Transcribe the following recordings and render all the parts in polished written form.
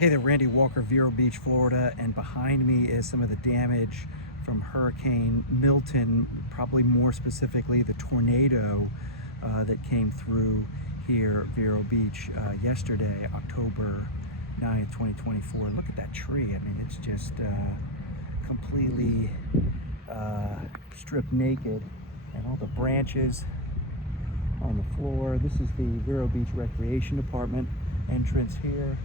Hey there, Randy Walker, Vero Beach, Florida, and behind me is some of the damage from Hurricane Milton, probably more specifically the tornado that came through here at Vero Beach yesterday, October 9th, 2024. Look at that tree. I mean, it's just completely stripped naked, and all the branches on the floor. This is the Vero Beach Recreation Department entrance here.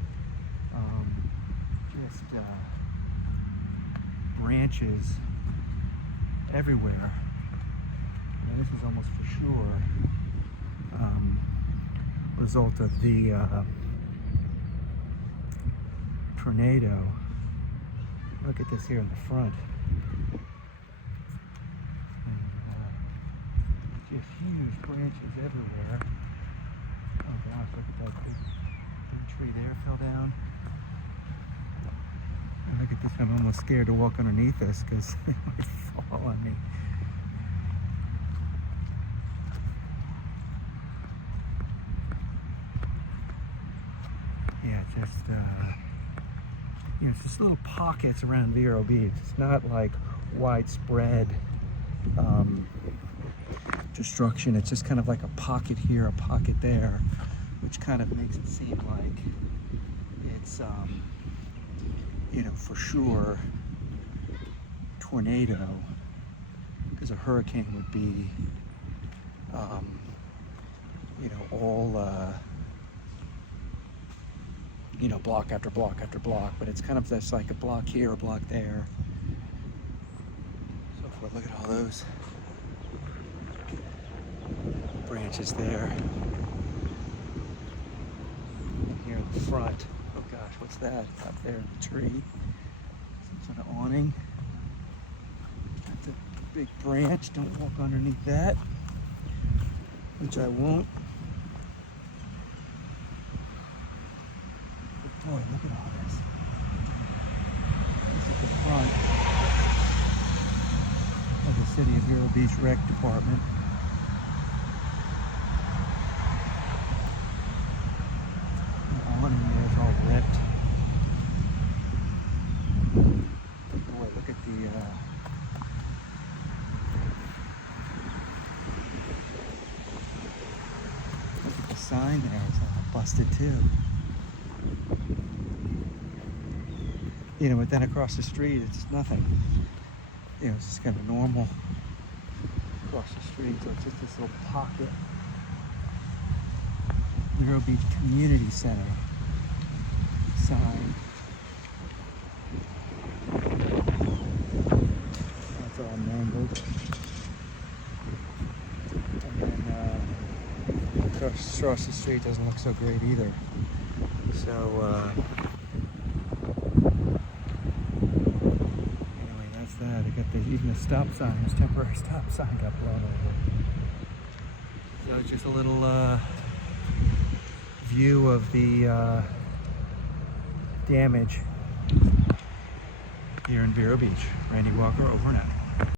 Branches everywhere. And this is almost for sure result of the tornado. Look at this here in the front. And, just huge branches everywhere. Oh gosh, look at that big tree there fell down. And look at this, I'm almost scared to walk underneath this because it might fall on me. Yeah, it's just little pockets around Vero Beach. It's not like widespread destruction. It's just kind of like a pocket here, a pocket there, which kind of makes it seem like it's for sure tornado, because a hurricane would be all block after block after block, but it's kind of just like a block here, a block there, so forth. Look at all those branches there. And here in the front, oh gosh, what's that up there in the tree? Some sort of awning. That's a big branch. Don't walk underneath that, which I won't. But boy, look at all this. This is the front of the City of Vero Beach Rec Department. The awning there is all ripped. Boy, look at the sign there. It's all busted too. But then across the street, it's nothing. It's just kind of normal across the street. So it's just this little pocket. Vero Beach Community Center sign. That's all mangled. And then across the street doesn't look so great either. So anyway, that's that. I got even the stop sign, this temporary stop sign got blown over. So it's just a little view of the damage here in Vero Beach. Randy Walker, over and out.